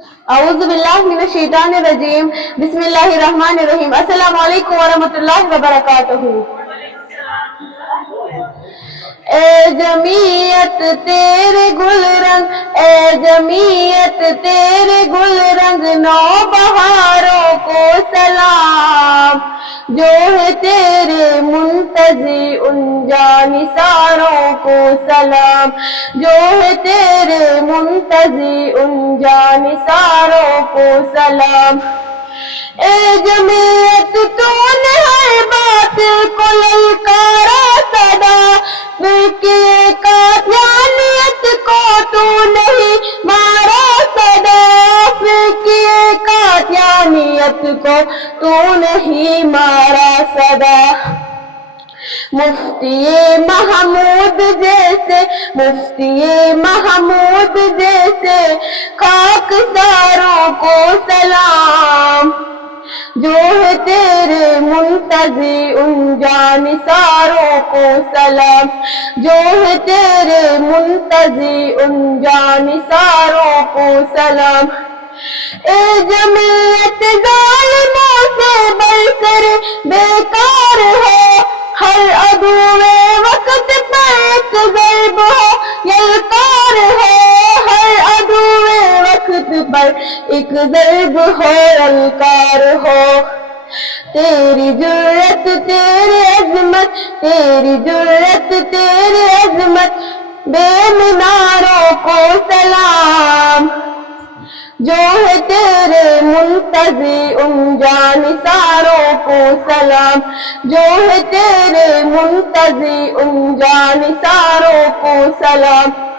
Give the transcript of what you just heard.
اعوذ باللہ من الشیطان الرجیم بسم اللہ الرحمن الرحیم السلام علیکم ورحمۃ اللہ وبرکاتہ۔ اے جمعیت تیرے گل رنگ، اے جمعیت تیرے گل رنگ، نو بہاروں کو سلام، جو ہے تیرے منتظر ان جانثاروں کو سلام، جو ہے تیرے منتظر ان جانثاروں کو سلام۔ اے جمعیت تو نے ہر بات کو للکارا صدا، فرقے قادیانیت کو تو نہیں مارا صدا، فرقے قادیانیت کو تو نہیں مارا صدا۔ مفتی محمود جیسے، مفتی محمود جیسے خاکساروں کو سلام، جو ہے تیرے منتظر ان جانثاروں کو سلام، جو ہے تیرے منتظر ان جانثاروں کو سلام۔ اے جمعیت ظالموں سے برسر بیکار ہے، ہر عدو وقت پر ایک ضرب ہو یلکار ہے، ہر عدو وقت پر ایک ضرب ہو یلکار ہو۔ تیری جرت تیری عظمت، تیری جرت تیری عظمت، بے میناروں کو سلام، جو ہے تیرے منتظر ان جانثاروں کو سلام، جو ہے تیرے منتظر ان جانثاروں کو سلام۔